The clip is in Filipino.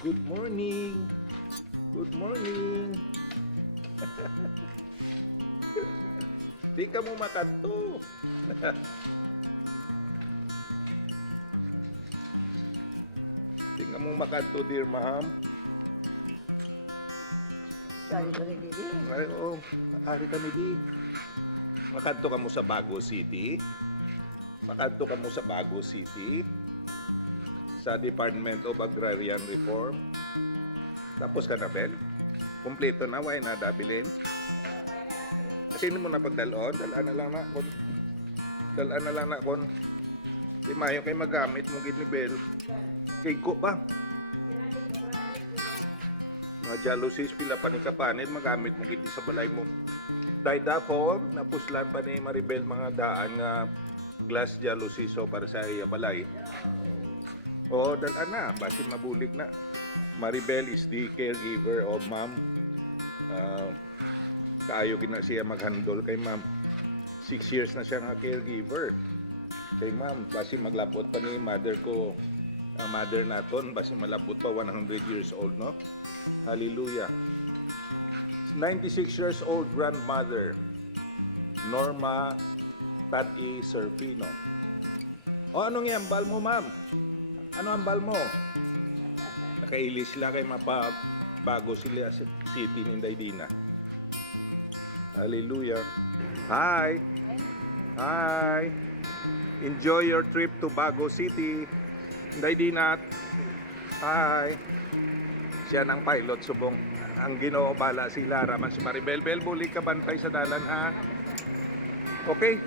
Good morning. Good morning. Di ka mo makanto. Di ka mo makanto, dear ma'am. Sorry ko rin dito. Ay, oo. Ari kami di. Makanto ka mo sa Bago City. Makanto ka mo sa Bago City. Sa Department of Agrarian Reform. Tapos ka na, Ben? Kompleto na, why na dabilin? Kasi hindi mo na pagdalon, dalaan na lang na kon. Dalaan na lang na kon. Di mayo kay magamit mo gid ni Bel. Kay ko ba? Mga jealousies pila pa ni kapanit, magamit mo gid sa balay mo. Dahil dapo, napuslan pa ni Maribel mga daan nga glass jealousy so para sa iya balay. O, dalaan na, basi mabulig na. Maribel is the caregiver of ma'am. Kaayo gina siya mag-handle kay ma'am. 6 years na siya nga caregiver. Kay ma'am, basi maglabot pa ni mother ko. Ang mother naton, basi malabot pa 100 years old, no? Hallelujah. 96 years old grandmother, Norma Tati Serpino. O, anong yan, bal mo, ma'am? Ano ang bal mo? Nakailis sila kay mapabago sila sa city ni Daydina. Hallelujah. Hi! Hi! Enjoy your trip to Bago City. Daydina. Hi! Siya ng pilot subong. Ang Ginoo bala si Lara man si Maribel. Bel, buli ka bantay sa dalan ha. Okay?